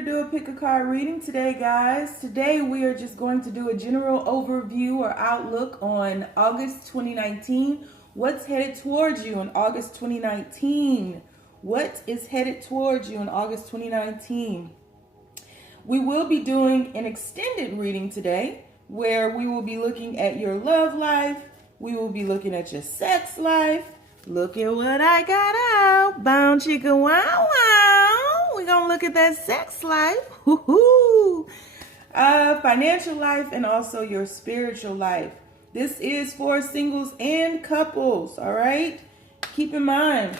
to do a pick a card reading today, guys. Today we are just going to do a general overview or outlook on August 2019. What's headed towards you in August 2019? What is headed towards you in August 2019? We will be doing an extended reading today where we will be looking at your love life. We will be looking at your sex life. Look at what I got out. Bound chicken wow wow. We're going to look at that sex life. Woo-hoo. Financial life and also your spiritual life. This is for singles and couples, all right? Keep in mind,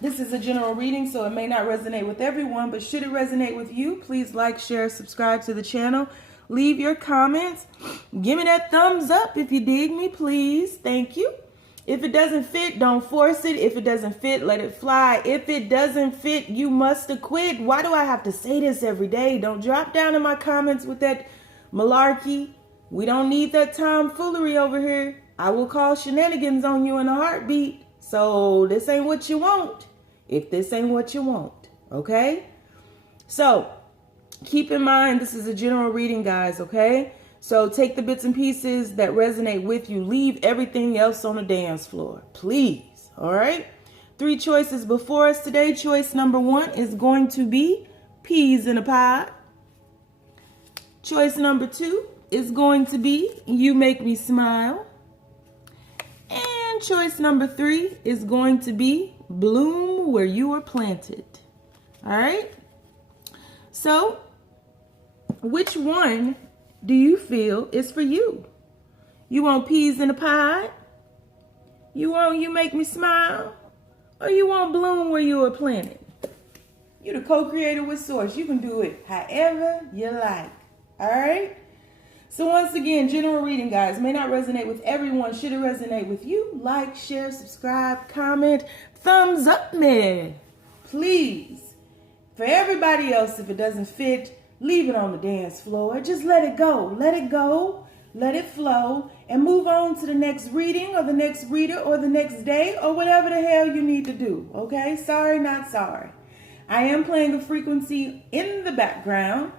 this is a general reading, so it may not resonate with everyone, but should it resonate with you, please like, share, subscribe to the channel. Leave your comments. Give me that thumbs up if you dig me, please. Thank you. If it doesn't fit, don't force it. If it doesn't fit, let it fly. If it doesn't fit, you must acquit. Why do I have to say this every day? Don't drop down in my comments with that malarkey. We don't need that tomfoolery over here. I will call shenanigans on you in a heartbeat. So this ain't what you want. If this ain't what you want, okay? So keep in mind, this is a general reading, guys, okay? So take the bits and pieces that resonate with you. Leave everything else on the dance floor, please. All right. 3 choices before us today. Choice number 1 is going to be peas in a pod. Choice number 2 is going to be you make me smile. And choice number 3 is going to be bloom where you are planted. All right. So which one do you feel is for you? You want peas in a pod? You want you make me smile? Or you want bloom where you are planted? You're the co-creator with Source. You can do it however you like. All right? So once again, general reading, guys, may not resonate with everyone. Should it resonate with you? Like, share, subscribe, comment, thumbs up me. Please. For everybody else, if it doesn't fit, leave it on the dance floor. Just let it go. Let it go. Let it flow. And move on to the next reading or the next reader or the next day or whatever the hell you need to do. Okay? Sorry, not sorry. I am playing a frequency in the background.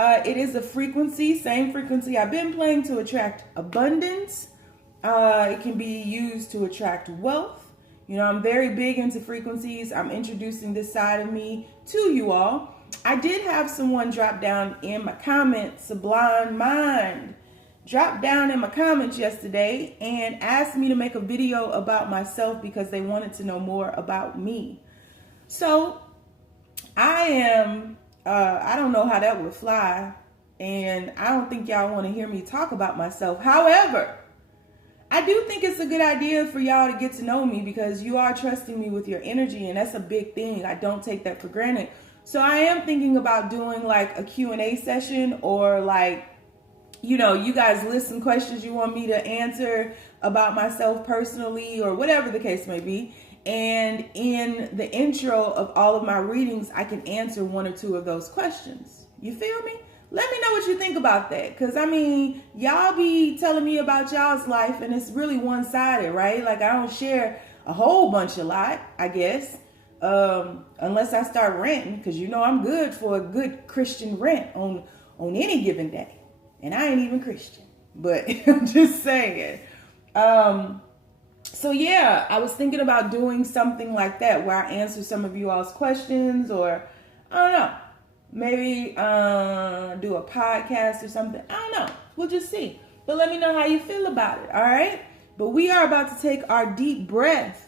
It is a frequency, same frequency I've been playing to attract abundance. It can be used to attract wealth. You know, I'm very big into frequencies. I'm introducing this side of me to you all. I did have someone drop down in my comments, Sublime Mind, drop down in my comments yesterday and asked me to make a video about myself because they wanted to know more about me. So I don't know how that would fly, and I don't think y'all want to hear me talk about myself. However, I do think it's a good idea for y'all to get to know me because you are trusting me with your energy, and that's a big thing. I don't take that for granted. So I am thinking about doing like a Q&A session or like, you know, you guys list some questions you want me to answer about myself personally or whatever the case may be. And in the intro of all of my readings, I can answer 1 or 2 of those questions. You feel me? Let me know what you think about that. Because, I mean, y'all be telling me about y'all's life and it's really one-sided, right? Like I don't share a whole bunch a lot, I guess. Unless I start ranting, because you know I'm good for a good Christian rant on any given day. And I ain't even Christian. But I'm just saying. So yeah, I was thinking about doing something like that where I answer some of you all's questions or, I don't know, maybe do a podcast or something. I don't know. We'll just see. But let me know how you feel about it, all right? But we are about to take our deep breath.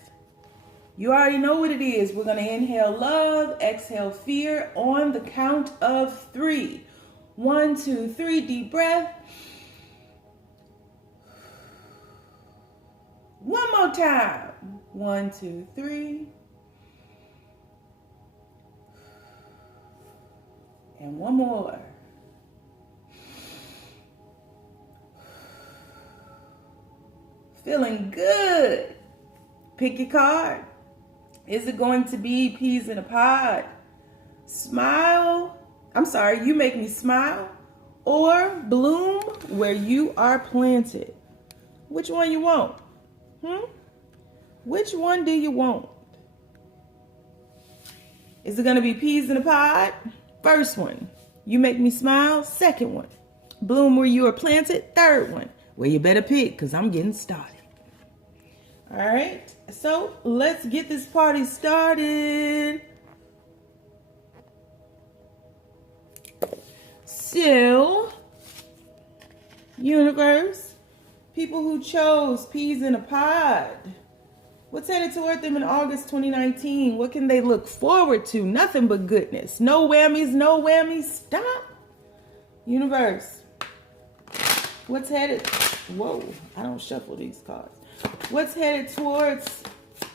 You already know what it is. We're going to inhale love, exhale fear on the count of 3. 1, 2, 3, deep breath. One more time. 1, 2, 3. And one more. Feeling good. Pick your card. Is it going to be peas in a pod? Smile. I'm sorry, you make me smile. Or bloom where you are planted. Which one you want? Which one do you want? Is it going to be peas in a pod? First one. You make me smile, second one. Bloom where you are planted, third one. Well, you better pick, because I'm getting started. All right, so let's get this party started. So, universe, people who chose peas in a pod, what's headed toward them in August 2019? What can they look forward to? Nothing but goodness. No whammies, no whammies. Stop. Universe, what's headed? Whoa, I don't shuffle these cards. What's headed towards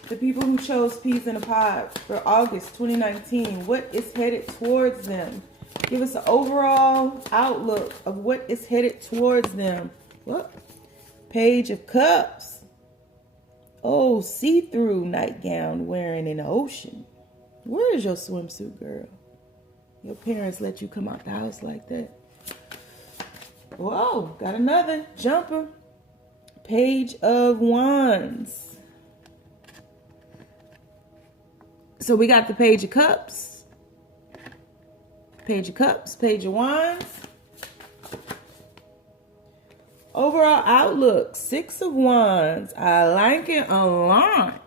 the people who chose peas in a pod for August 2019? What is headed towards them? Give us an overall outlook of what is headed towards them. What? Page of Cups. Oh, see-through nightgown wearing in the ocean. Where is your swimsuit, girl? Your parents let you come out the house like that. Whoa, got another jumper. Page of Wands. So we got the Page of Cups. Page of Cups, Page of Wands. Overall outlook, Six of Wands. I like it a lot.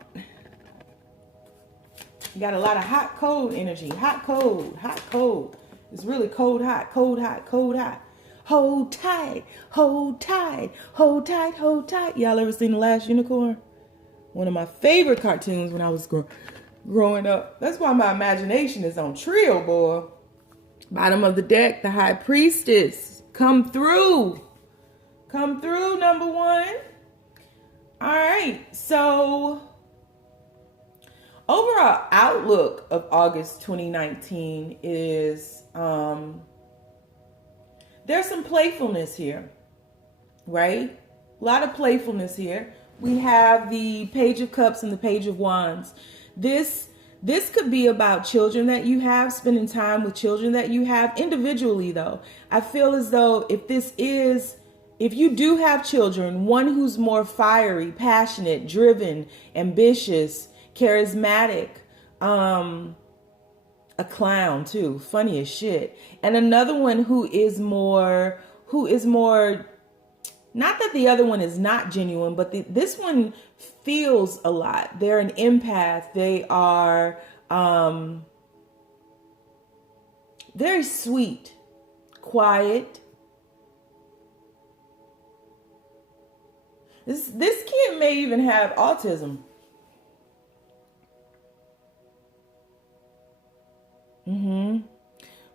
You got a lot of hot, cold energy. Hot, cold, hot, cold. It's really cold, hot, cold, hot, cold, hot. Hold tight, hold tight, hold tight, hold tight. Y'all ever seen The Last Unicorn? One of my favorite cartoons when I was growing up. That's why my imagination is on trio, boy. Bottom of the deck, the High Priestess. Come through. Come through, number one. All right, so overall outlook of August 2019 is there's some playfulness here, right? A lot of playfulness here. We have the Page of Cups and the Page of Wands. This could be about children that you have, spending time with children that you have individually, though. I feel as though if you do have children, one who's more fiery, passionate, driven, ambitious, charismatic, a clown too, funny as shit. And another one who is more, not that the other one is not genuine, but this one feels a lot. They're an empath. They are very sweet, quiet. This kid may even have autism.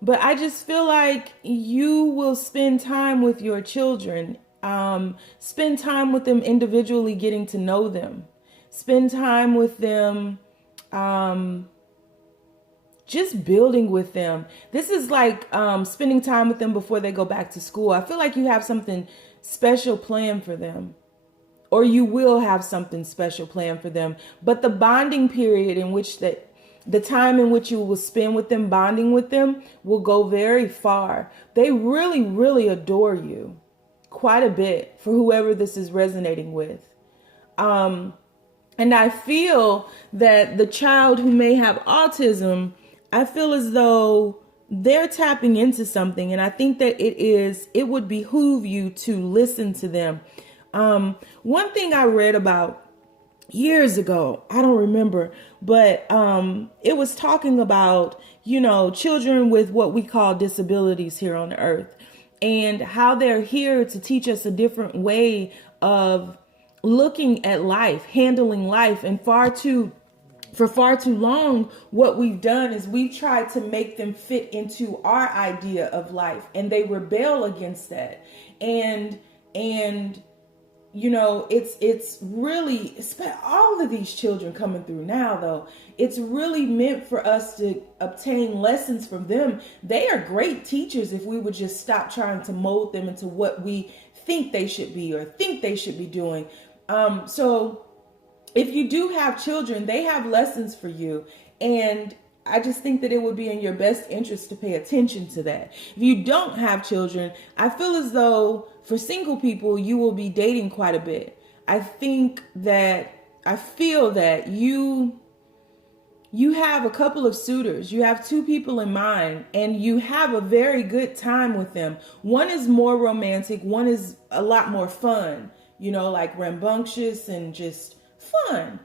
But I just feel like you will spend time with your children. Spend time with them individually, getting to know them. Spend time with them, just building with them. This is like spending time with them before they go back to school. I feel like you have something special planned for them. Or you will have something special planned for them. But the bonding period in which the time in which you will spend with them, bonding with them, will go very far. They really, really adore you quite a bit, for whoever this is resonating with. And I feel that the child who may have autism, I feel as though they're tapping into something. And I think that it would behoove you to listen to them. One thing I read about years ago, I don't remember, but it was talking about, children with what we call disabilities here on earth, and how they're here to teach us a different way of looking at life, handling life. And for far too long, what we've done is we've tried to make them fit into our idea of life, and they rebel against that. And it's really, all of these children coming through now, though, it's really meant for us to obtain lessons from them. They are great teachers if we would just stop trying to mold them into what we think they should be or think they should be doing. So if you do have children, they have lessons for you. And I just think that it would be in your best interest to pay attention to that. If you don't have children, I feel as though for single people, you will be dating quite a bit. I feel that you have a couple of suitors. You have two people in mind, and you have a very good time with them. One is more romantic. One is a lot more fun, like rambunctious and just fun.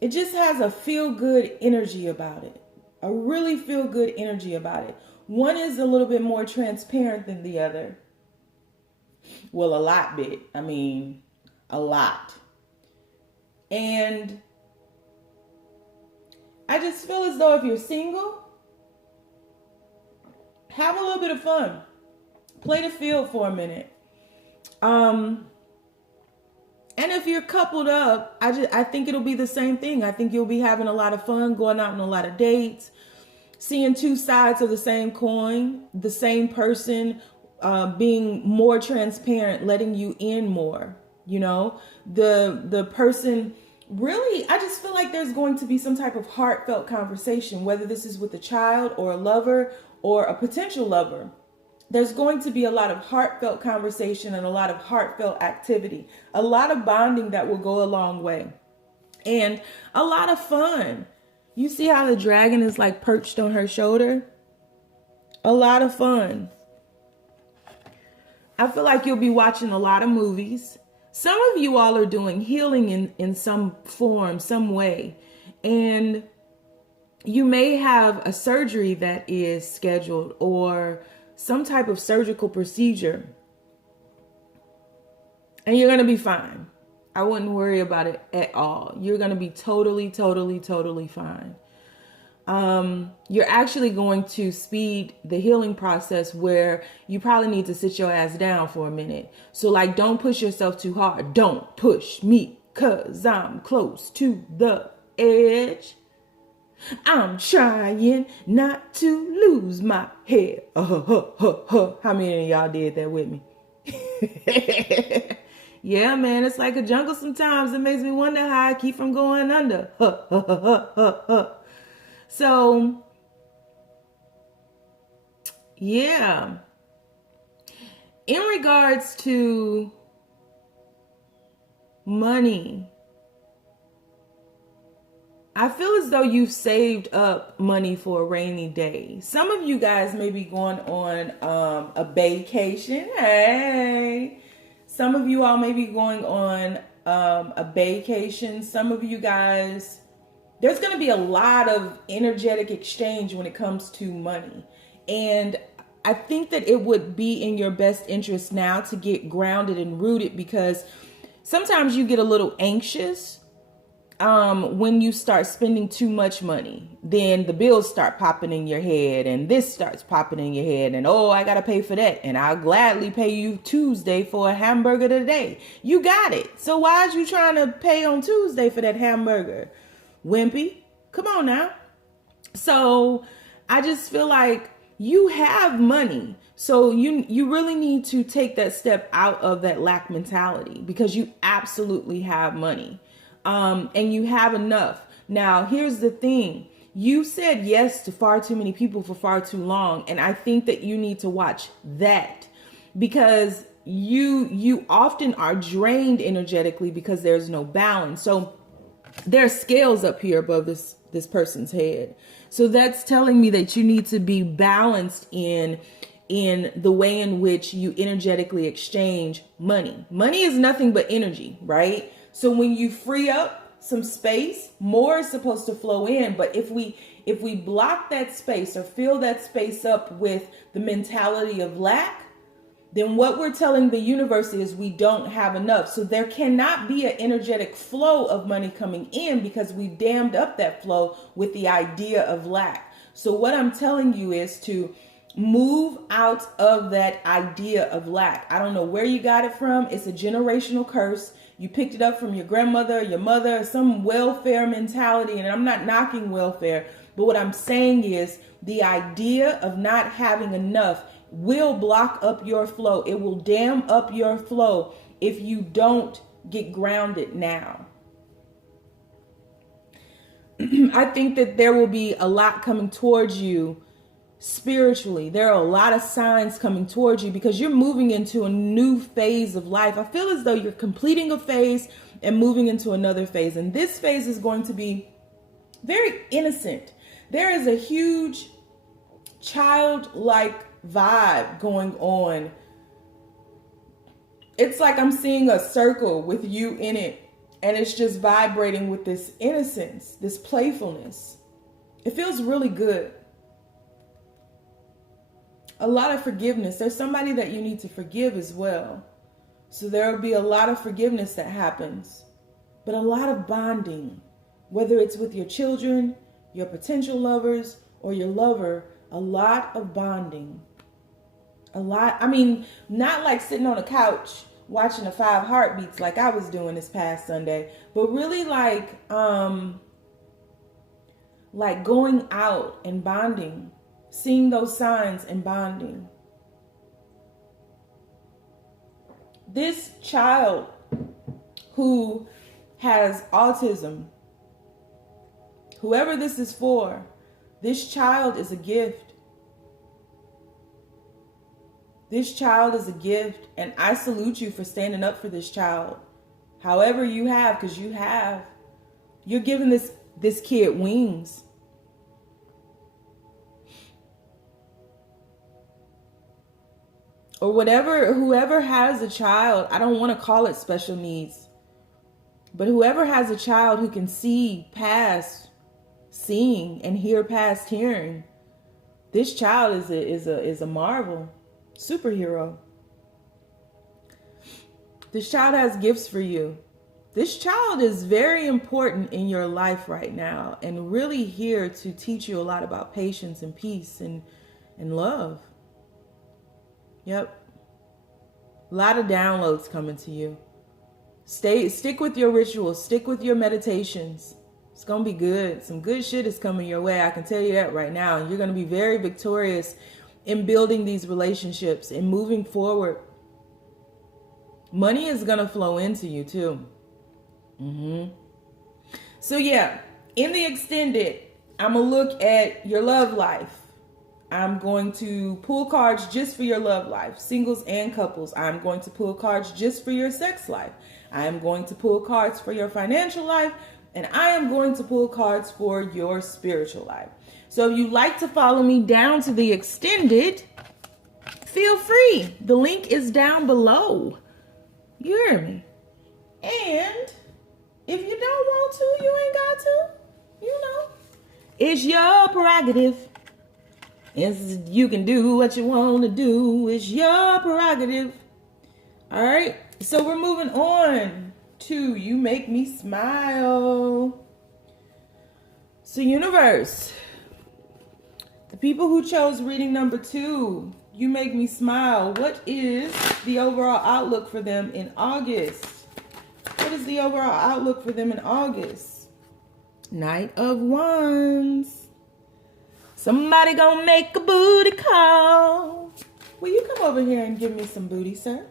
It just has a feel-good energy about it. A really feel-good energy about it. One is a little bit more transparent than the other. Well, a lot bit. I mean, a lot. And I just feel as though if you're single, have a little bit of fun. Play the field for a minute. And if you're coupled up, I think it'll be the same thing. I think you'll be having a lot of fun, going out on a lot of dates, seeing two sides of the same coin, the same person being more transparent, letting you in more. The person really, I just feel like there's going to be some type of heartfelt conversation, whether this is with a child or a lover or a potential lover. There's going to be a lot of heartfelt conversation and a lot of heartfelt activity, a lot of bonding that will go a long way, and a lot of fun. You see how the dragon is like perched on her shoulder? A lot of fun. I feel like you'll be watching a lot of movies. Some of you all are doing healing in some form, some way. And you may have a surgery that is scheduled or some type of surgical procedure. And you're going to be fine. I wouldn't worry about it at all. You're going to be totally, totally, totally fine. You're actually going to speed the healing process where you probably need to sit your ass down for a minute. So like, don't push yourself too hard. Don't push me, 'cause I'm close to the edge. I'm trying not to lose my head. How many of y'all did that with me? Yeah, man, it's like a jungle sometimes. It makes me wonder how I keep from going under. So, yeah. In regards to money, I feel as though you've saved up money for a rainy day. Some of you guys may be going on a vacation. Hey. Some of you all may be going on a vacation. Some of you guys, there's going to be a lot of energetic exchange when it comes to money. And I think that it would be in your best interest now to get grounded and rooted, because sometimes you get a little anxious when you start spending too much money. Then the bills start popping in your head, and this starts popping in your head, and oh, I gotta pay for that, and I'll gladly pay you Tuesday for a hamburger today. You got it. So why is you trying to pay on Tuesday for that hamburger, wimpy? Come on now. So I just feel like you have money. So you really need to take that step out of that lack mentality, because you absolutely have money. And you have enough. Now, here's the thing. You said yes to far too many people for far too long. And I think that you need to watch that, because you often are drained energetically because there's no balance. So there's scales up here above this person's head. So that's telling me that you need to be balanced in the way in which you energetically exchange money. Money is nothing but energy, right? So when you free up some space, more is supposed to flow in. But if we block that space or fill that space up with the mentality of lack, then what we're telling the universe is we don't have enough. So there cannot be an energetic flow of money coming in, because we dammed up that flow with the idea of lack. So what I'm telling you is to move out of that idea of lack. I don't know where you got it from. It's a generational curse. You picked it up from your grandmother, your mother, some welfare mentality. And I'm not knocking welfare, but what I'm saying is the idea of not having enough will block up your flow. It will dam up your flow if you don't get grounded now. I think that there will be a lot coming towards you spiritually. There are a lot of signs coming towards you because you're moving into a new phase of life. I feel as though you're completing a phase and moving into another phase. And this phase is going to be very innocent. There is a huge childlike vibe going on. It's like I'm seeing a circle with you in it, and it's just vibrating with this innocence, this playfulness. It feels really good. A lot of forgiveness. There's somebody that you need to forgive as well. So there will be a lot of forgiveness that happens, but a lot of bonding, whether it's with your children, your potential lovers, or your lover, a lot of bonding. A lot. I mean, not like sitting on a couch watching the 5 heartbeats like I was doing this past Sunday, but really like going out and bonding, seeing those signs and bonding. This child who has autism, whoever this is for, this child is a gift. This child is a gift, and I salute you for standing up for this child. However you have, because you're giving this kid wings. Or whoever has a child, I don't want to call it special needs, but whoever has a child who can see past seeing and hear past hearing, this child is a marvel, superhero. This child has gifts for you. This child is very important in your life right now, and really here to teach you a lot about patience and peace and love. Yep. A lot of downloads coming to you. Stick with your rituals. Stick with your meditations. It's going to be good. Some good shit is coming your way. I can tell you that right now. And you're going to be very victorious in building these relationships and moving forward. Money is going to flow into you too. So yeah, in the extended, I'm going to look at your love life. I'm going to pull cards just for your love life, singles and couples. I'm going to pull cards just for your sex life. I am going to pull cards for your financial life, and I am going to pull cards for your spiritual life. So if you'd like to follow me down to the extended, feel free. The link is down below. You hear me? And if you don't want to, you ain't got to. You know, it's your prerogative. You can do what you want to do. It's your prerogative. All right. So we're moving on to You Make Me Smile. So universe, the people who chose reading number 2, You Make Me Smile, what is the overall outlook for them in August? What is the overall outlook for them in August? Knight of Wands. Somebody gonna make a booty call. Will you come over here and give me some booty, sir?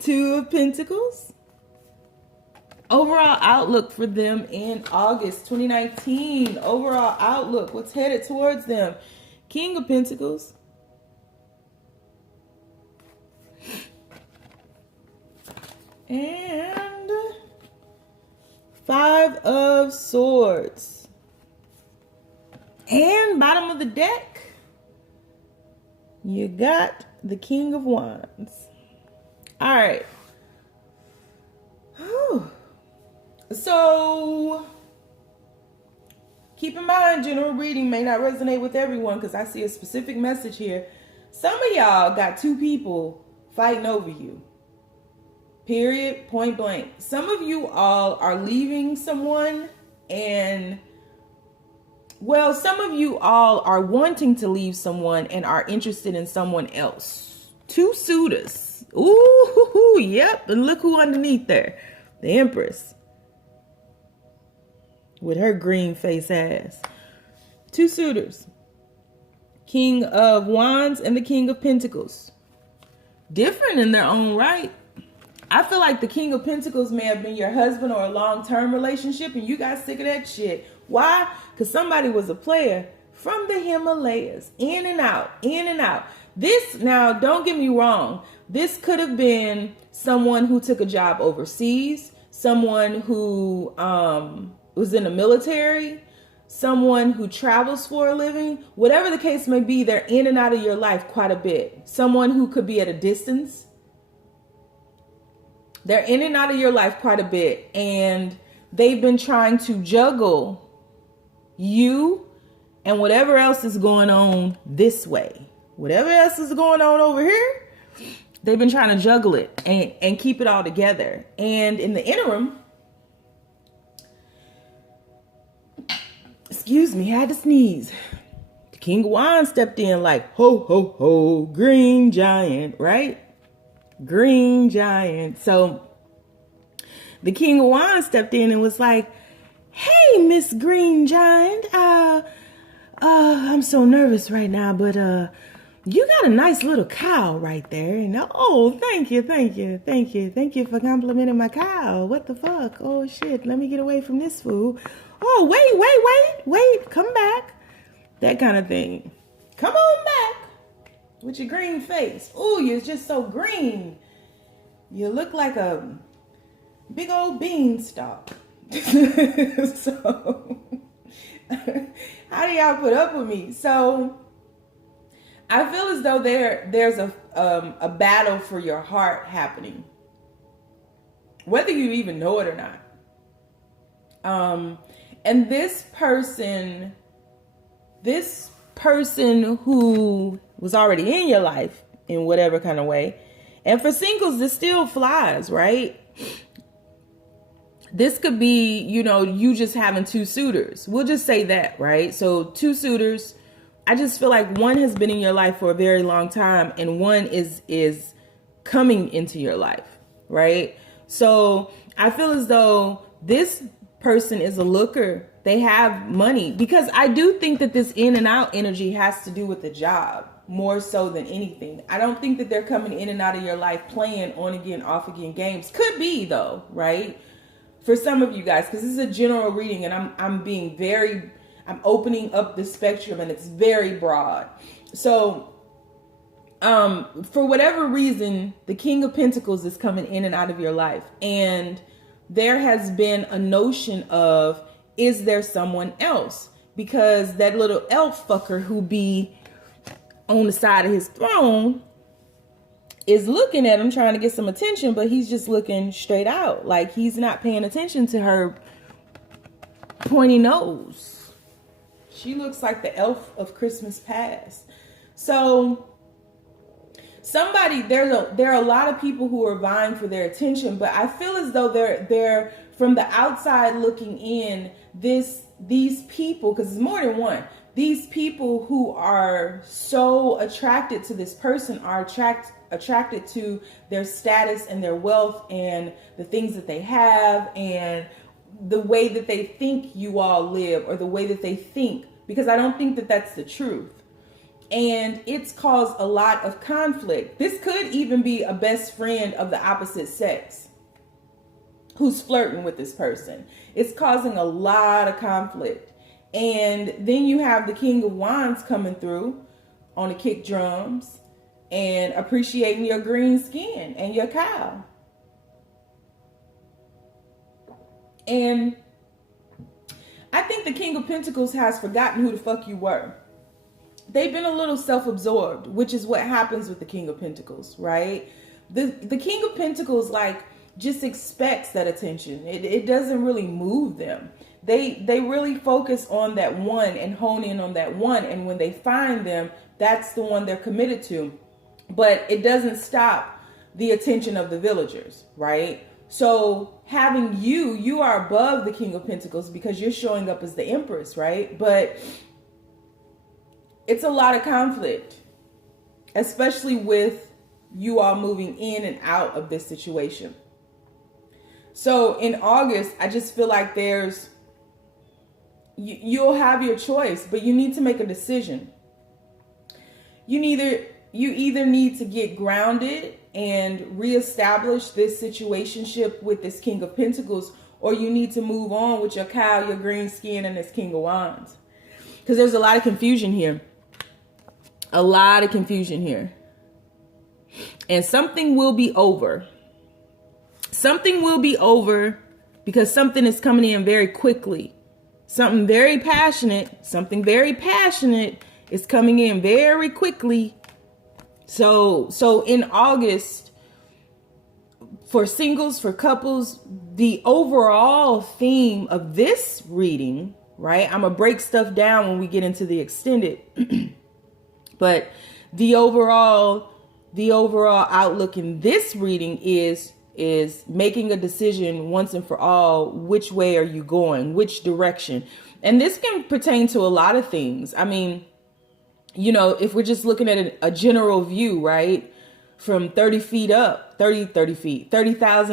2 of Pentacles. Overall outlook for them in August 2019. Overall outlook. What's headed towards them? King of Pentacles. And 5 of Swords. And bottom of the deck, you got the King of Wands. All right. Whew. So keep in mind, general reading may not resonate with everyone because I see a specific message here. Some of y'all got 2 people fighting over you. Period. Point blank. Some of you all are leaving someone, and well, some of you all are wanting to leave someone and are interested in someone else. 2 suitors. Ooh, yep. And look who underneath there. The Empress. With her green face ass. 2 suitors. King of Wands and the King of Pentacles. Different in their own right. I feel like the King of Pentacles may have been your husband or a long-term relationship and you got sick of that shit. Why? Because somebody was a player from the Himalayas, in and out, in and out. This, now, don't get me wrong. This could have been someone who took a job overseas, someone who was in the military, someone who travels for a living. Whatever the case may be, they're in and out of your life quite a bit. Someone who could be at a distance. They're in and out of your life quite a bit. And they've been trying to juggle you and whatever else is going on this way. Whatever else is going on over here, they've been trying to juggle it and keep it all together. And in the interim, excuse me, I had to sneeze. The King of Wands stepped in like, ho, ho, ho, green giant, right? Green giant. So the King of Wands stepped in and was like, hey, Miss Green Giant, I'm so nervous right now, but you got a nice little cow right there. And oh, thank you for complimenting my cow. What the fuck? Oh shit, let me get away from this fool. Oh, wait, come back. That kind of thing. Come on back with your green face. Oh, you're just so green. You look like a big old beanstalk. So how do y'all put up with me? So I feel as though there's a battle for your heart happening, whether you even know it or not. And this person who was already in your life in whatever kind of way, and for singles, this still flies, right? This could be, you just having two suitors. We'll just say that, right? So two suitors. I just feel like one has been in your life for a very long time and one is coming into your life, right? So I feel as though this person is a looker. They have money, because I do think that this in and out energy has to do with the job more so than anything. I don't think that they're coming in and out of your life playing on again, off again games. Could be though, right? For some of you guys, because this is a general reading and I'm opening up the spectrum and it's very broad. So for whatever reason, the King of Pentacles is coming in and out of your life. And there has been a notion of, is there someone else? Because that little elf fucker who be on the side of his throne is looking at him, trying to get some attention, but he's just looking straight out. Like he's not paying attention to her pointy nose. She looks like the elf of Christmas past. So there are a lot of people who are vying for their attention, but I feel as though they're from the outside looking in, these people, because it's more than one, these people who are so attracted to this person are attracted to their status and their wealth and the things that they have and the way that they think you all live, or the way that they think, because I don't think that that's the truth. And it's caused a lot of conflict. This could even be a best friend of the opposite sex who's flirting with this person. It's causing a lot of conflict. And then you have the King of Wands coming through on the kick drums and appreciating your green skin and your cow. And I think the King of Pentacles has forgotten who the fuck you were. They've been a little self-absorbed, which is what happens with the King of Pentacles, right? The King of Pentacles, like, just expects that attention. It doesn't really move them. They really focus on that one and hone in on that one. And when they find them, that's the one they're committed to. But it doesn't stop the attention of the villagers, right? So having you are above the King of Pentacles because you're showing up as the Empress, right? But it's a lot of conflict, especially with you all moving in and out of this situation. So in August, I just feel like you'll have your choice, but you need to make a decision. You either need to get grounded and reestablish this situationship with this King of Pentacles, or you need to move on with your cow, your green skin, and this King of Wands. because there's a lot of confusion here. A lot of confusion here. And something will be over. Something will be over because something is coming in very quickly. Something very passionate is coming in very quickly. So in August, for singles, for couples, the overall theme of this reading, right? I'm gonna break stuff down when we get into the extended, but the overall outlook in this reading is making a decision once and for all. Which way are you going? Which direction? And this can pertain to a lot of things. I mean, you know, if we're just looking at a general view, right? From 30,000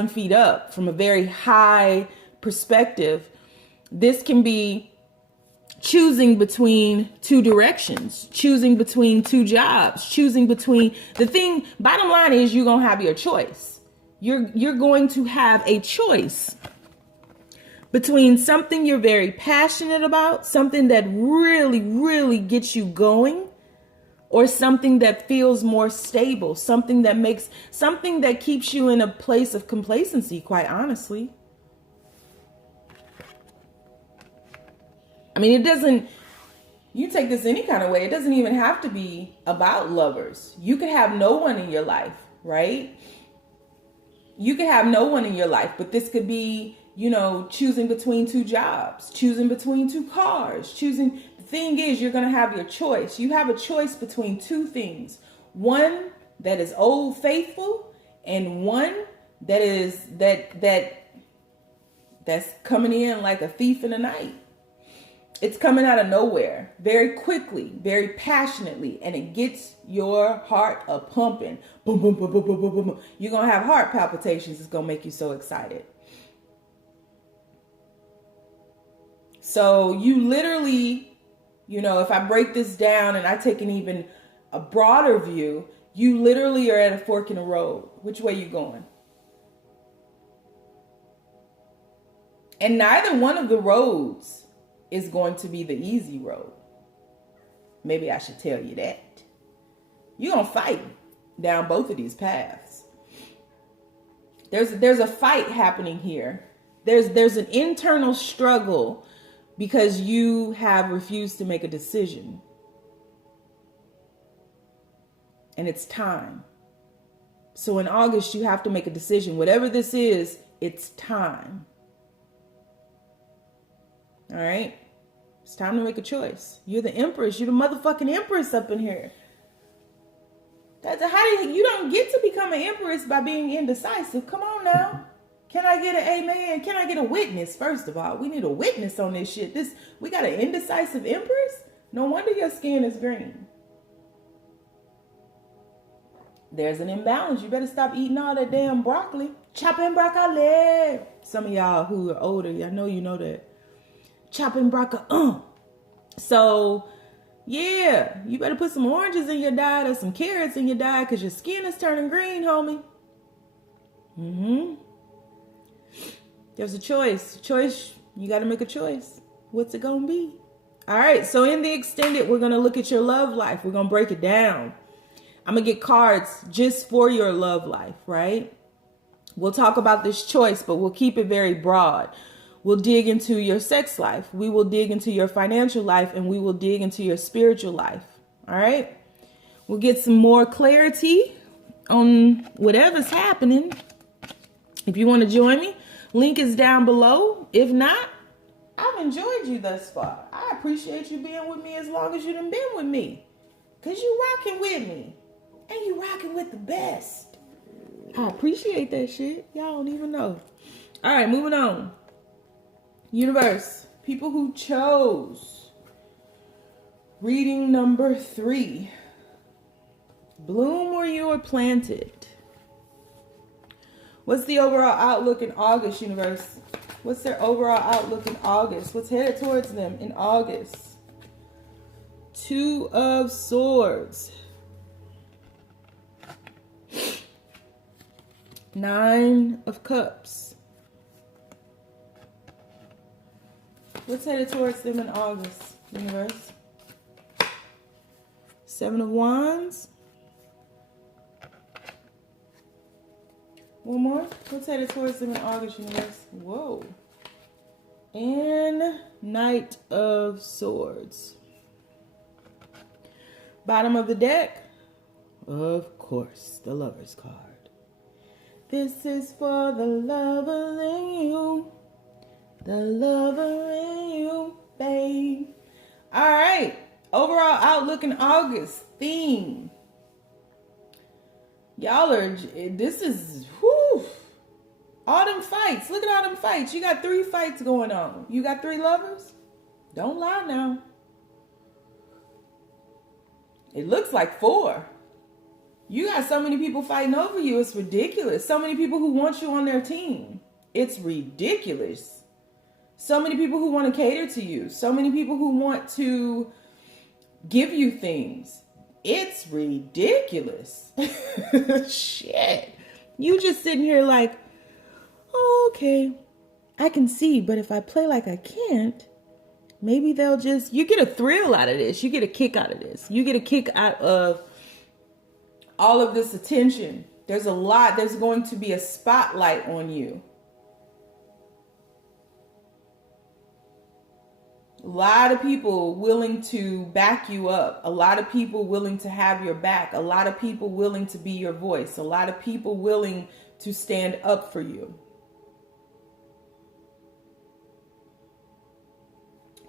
feet up, from a very high perspective, this can be choosing between two directions, choosing between two jobs, choosing between bottom line is you're going to have your choice. You're going to have a choice between something you're very passionate about, something that really, really gets you going, or something that feels more stable, something that keeps you in a place of complacency, quite honestly. I mean, you take this any kind of way. It doesn't even have to be about lovers. You could have no one in your life, right? You could have no one in your life, but this could be, you know, choosing between two jobs, choosing between two cars, The thing is, you're going to have your choice. You have a choice between two things. One that is old faithful, and one that is that's coming in like a thief in the night. It's coming out of nowhere, very quickly, very passionately, and it gets your heart a pumping. Boom, boom, boom, boom, boom, boom, boom. You're going to have heart palpitations. It's going to make you so excited. So you literally, you know, if I break this down and I take a broader view, you literally are at a fork in the road. Which way you going? And neither one of the roads is going to be the easy road. Maybe I should tell you that. You're going to fight down both of these paths. There's a fight happening here. There's an internal struggle because you have refused to make a decision. And it's time. So in August, you have to make a decision. Whatever this is, it's time. All right? It's time to make a choice. You're the empress. You're the motherfucking empress up in here. You don't get to become an empress by being indecisive. Come on now. Can I get an amen? Can I get a witness? First of all, we need a witness on this shit. We got an indecisive empress? No wonder your skin is green. There's an imbalance. You better stop eating all that damn broccoli. Chopping broccoli. Some of y'all who are older, I know you know that. Chopping broccoli. So, yeah, you better put some oranges in your diet or some carrots in your diet because your skin is turning green, homie. There's a choice. You got to make a choice. What's it going to be? All right, so in the extended, we're going to look at your love life. We're going to break it down. I'm going to get cards just for your love life, right? We'll talk about this choice, but we'll keep it very broad. We'll dig into your sex life. We will dig into your financial life, and we will dig into your spiritual life. All right. We'll get some more clarity on whatever's happening. If you want to join me, link is down below. If not, I've enjoyed you thus far. I appreciate you being with me as long as you done been with me. Because you rocking with me. And you rocking with the best. I appreciate that shit. Y'all don't even know. All right, moving on. Universe, people who chose reading number 3. Bloom where you are planted. What's the overall outlook in August, universe? What's their overall outlook in August? What's headed towards them in August? 2 of Swords. 9 of Cups. What's headed towards them in August, universe? Seven of Wands. One more. What's headed towards them in August, universe? Whoa. And Knight of Swords. Bottom of the deck. Of course, the Lover's card. This is for the lover in you. The lover in you, babe. All right. Overall outlook in August. Theme. Y'all are, this is, whew. All them fights. Look at all them fights. You got 3 fights going on. You got 3 lovers? Don't lie now. It looks like 4. You got so many people fighting over you. It's ridiculous. So many people who want you on their team. It's ridiculous. So many people who want to cater to you. So many people who want to give you things. It's ridiculous. Shit. You just sitting here like, oh, okay, I can see, but if I play like I can't, maybe they'll just, you get a thrill out of this. You get a kick out of this. You get a kick out of all of this attention. There's going to be a spotlight on you. A lot of people willing to back you up. A lot of people willing to have your back. A lot of people willing to be your voice. A lot of people willing to stand up for you.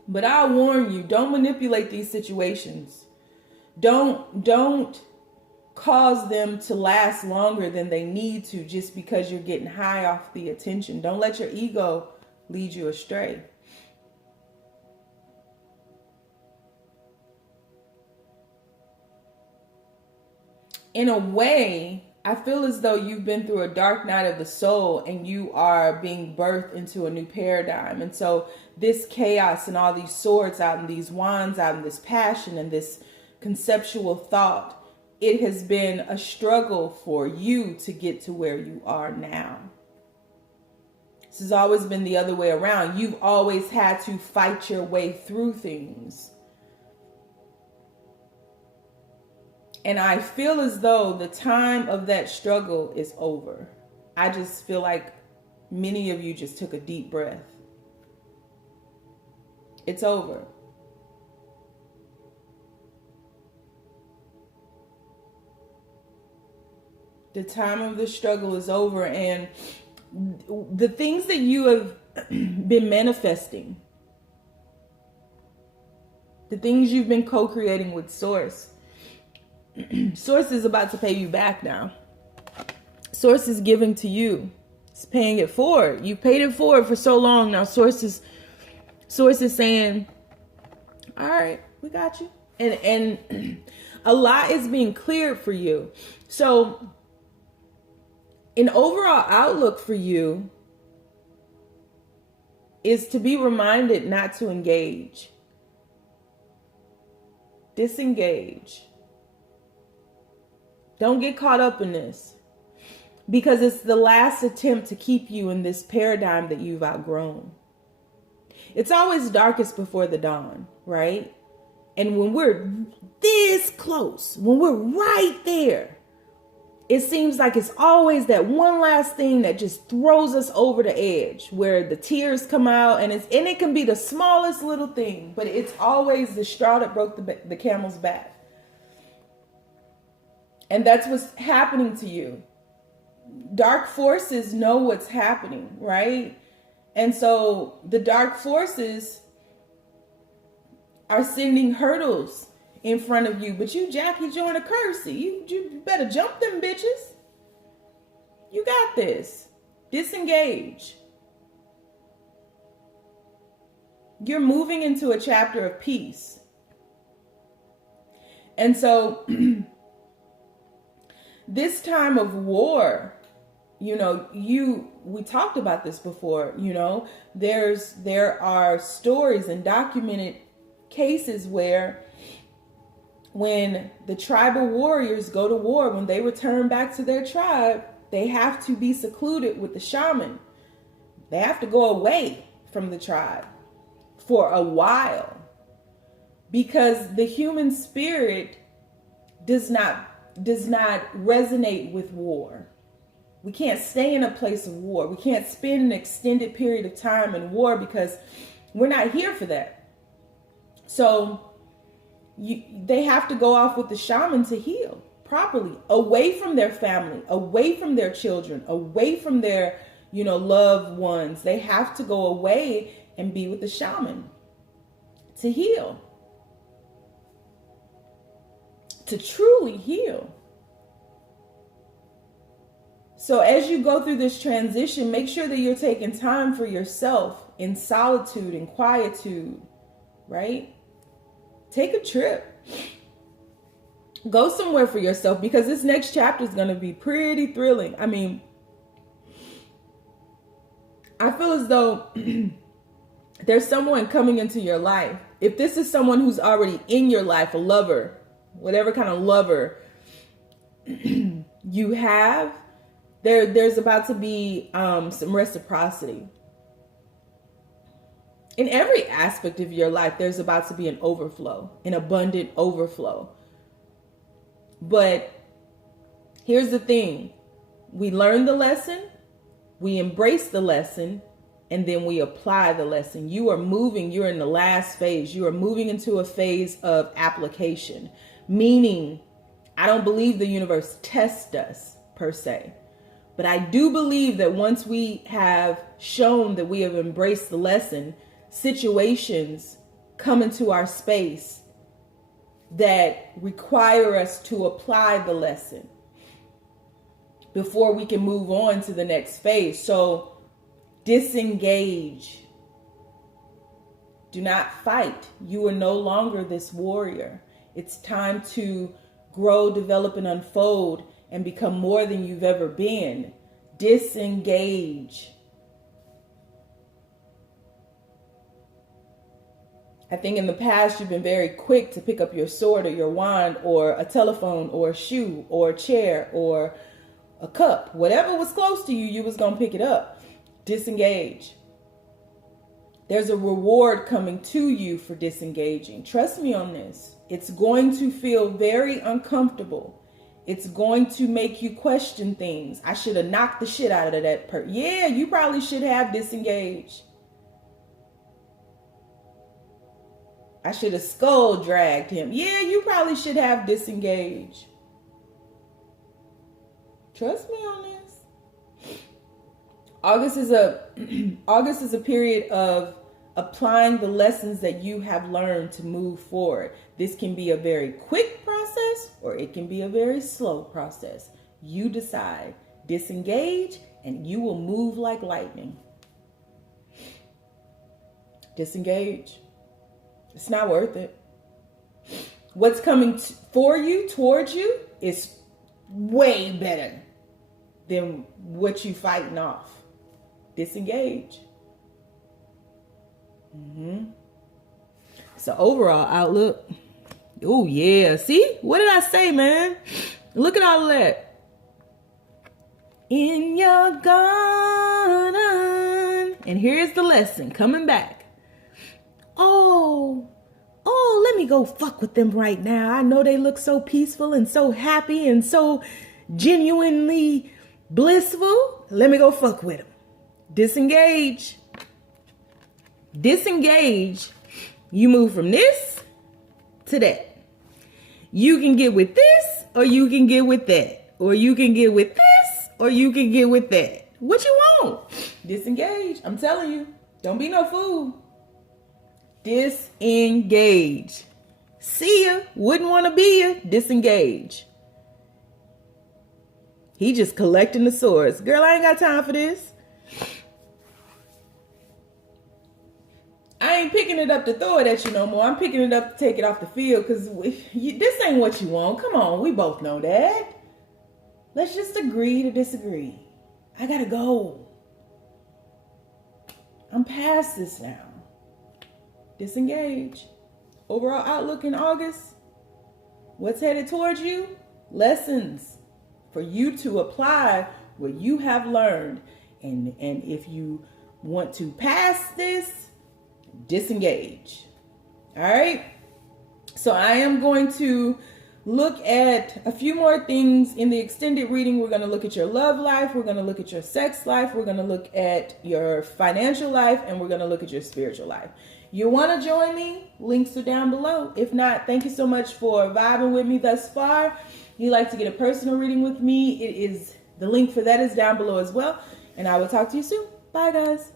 But I'll warn you, don't manipulate these situations. Don't cause them to last longer than they need to just because you're getting high off the attention. Don't let your ego lead you astray. In a way, I feel as though you've been through a dark night of the soul and you are being birthed into a new paradigm. And so this chaos and all these swords out and these wands out and this passion and this conceptual thought, it has been a struggle for you to get to where you are now. This has always been the other way around. You've always had to fight your way through things. And I feel as though the time of that struggle is over. I just feel like many of you just took a deep breath. It's over. The time of the struggle is over, and the things that you have been manifesting, the things you've been co-creating with Source, Source is about to pay you back now. Source is giving to you. It's paying it forward. You paid it forward for so long now. Source is saying, all right, we got you. And a lot is being cleared for you. So an overall outlook for you is to be reminded not to engage. Disengage. Don't get caught up in this, because it's the last attempt to keep you in this paradigm that you've outgrown. It's always darkest before the dawn, right? And when we're this close, when we're right there, it seems like it's always that one last thing that just throws us over the edge, where the tears come out, and it can be the smallest little thing, but it's always the straw that broke the camel's back. And that's what's happening to you. Dark forces know what's happening, right? And so the dark forces are sending hurdles in front of you. But you, Jackie Joyner Kersey, you better jump them bitches. You got this. Disengage. You're moving into a chapter of peace. And so this time of war, we talked about this before, there are stories and documented cases where when the tribal warriors go to war, when they return back to their tribe, they have to be secluded with the shaman. They have to go away from the tribe for a while, because the human spirit does not resonate with war. We can't stay in a place of war. We can't spend an extended period of time in war because we're not here for that. So they have to go off with the shaman to heal properly, away from their family, away from their children, away from their, loved ones. They have to go away and be with the shaman to heal, to truly heal. So as you go through this transition, make sure that you're taking time for yourself in solitude and quietude, right? Take a trip. Go somewhere for yourself, because this next chapter is going to be pretty thrilling. I mean, I feel as though there's someone coming into your life. If this is someone who's already in your life, a lover, whatever kind of lover you have, there's about to be some reciprocity. In every aspect of your life, there's about to be an overflow, an abundant overflow. But here's the thing. We learn the lesson, we embrace the lesson, and then we apply the lesson. You are moving, you're in the last phase. You are moving into a phase of application, meaning I don't believe the universe tests us per se. But I do believe that once we have shown that we have embraced the lesson, situations come into our space that require us to apply the lesson before we can move on to the next phase. So disengage. Do not fight. You are no longer this warrior. It's time to grow, develop, and unfold and become more than you've ever been. Disengage. I think in the past you've been very quick to pick up your sword or your wand or a telephone or a shoe or a chair or a cup. Whatever was close to you, you was going to pick it up. Disengage. There's a reward coming to you for disengaging. Trust me on this. It's going to feel very uncomfortable. It's going to make you question things. I should have knocked the shit out of that person. Yeah, you probably should have disengaged. I should have skull dragged him. Yeah, you probably should have disengaged. Trust me on this. August is a period of applying the lessons that you have learned to move forward. This can be a very quick process or it can be a very slow process. You decide. Disengage and you will move like lightning. Disengage. It's not worth it. What's coming for you, towards you, is way better than what you fighting off. Disengage. So overall outlook. Oh yeah. See? What did I say, man? Look at all of that. In your garden. And here's the lesson coming back. Oh, let me go fuck with them right now. I know they look so peaceful and so happy and so genuinely blissful. Let me go fuck with them. Disengage. Disengage. You move from this to that. You can get with this or you can get with that. Or you can get with this or you can get with that. What you want? Disengage. I'm telling you. Don't be no fool. Disengage. See ya. Wouldn't want to be ya. Disengage. He just collecting the swords. Girl, I ain't got time for this. I ain't picking it up to throw it at you no more. I'm picking it up to take it off the field because this ain't what you want. Come on, we both know that. Let's just agree to disagree. I gotta go. I'm past this now. Disengage. Overall outlook in August. What's headed towards you? Lessons for you to apply what you have learned. And if you want to pass this, disengage. All right. So I am going to look at a few more things in the extended reading. We're going to look at your love life. We're going to look at your sex life. We're going to look at your financial life. And we're going to look at your spiritual life. You want to join me? Links are down below. If not, thank you so much for vibing with me thus far. If you'd like to get a personal reading with me, the link for that is down below as well. And I will talk to you soon. Bye, guys.